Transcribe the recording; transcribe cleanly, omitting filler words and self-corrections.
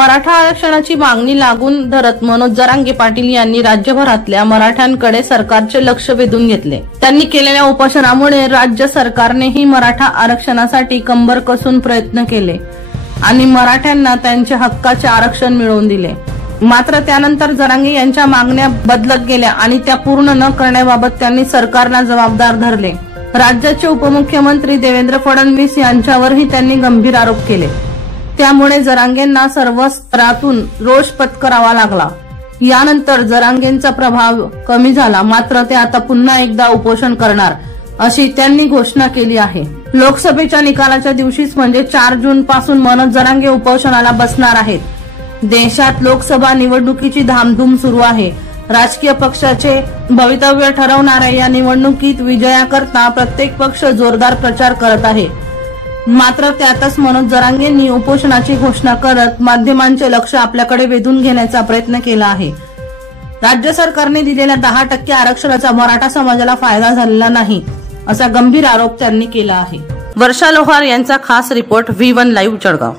मराठा आरक्षणाची मागणी लागून धरत मनोज जरांगे पाटील यांनी राज्यभरातल्या मराठ्यांकडे सरकारचे लक्ष वेधून घेतले। त्यांनी केलेल्या उपोषणामुळे राज्य सरकारनेही मराठा आरक्षणासाठी कंबर कसून प्रयत्न केले आणि मराठ्यांना त्यांच्या हक्काचे आरक्षण मिळवून दिले। मात्र त्यानंतर जरांगे यांच्या मागण्या बदलत गेल्या आणि त्या पूर्ण न करण्याबाबत त्यांनी सरकारला जबाबदार धरले। राज्याचे उपमुख्यमंत्री देवेंद्र फडणवीस यांच्यावरही त्यांनी गंभीर आरोप केले। त्यामुळे जरांगेंना सर्व स्तरातून रोष पत्करावा लागला। यानंतर जरांगेंचा प्रभाव कमी झाला, मात्र ते आता पुन्हा एकदा उपोषण करणार अशी त्यांनी घोषणा केली आहे। लोकसभेच्या निकालाच्या दिवशीच म्हणजे 4 जून पासून मनोज जरांगे उपोषणाला बसणार आहेत। देशात लोकसभा निवडणुकीची धामधूम सुरू आहे। राजकीय पक्षाचे भवितव्य ठरवणाऱ्या या निवडणुकीत विजयाकरता प्रत्येक पक्ष जोरदार प्रचार करत आहे। मात्र त्यातच मनोज जरांगेंनी उपोषणाची घोषणा करत माध्यमांचे लक्ष आपल्याकडे वेधून घेण्याचा प्रयत्न केला आहे। राज्य सरकारने दिलेल्या 10% आरक्षणाचा मराठा समाजाला फायदा झालेला नाही, असा गंभीर आरोप त्यांनी केला आहे। वर्षा लोहार यांचा खास रिपोर्ट V1 लाईव्ह जळगाव।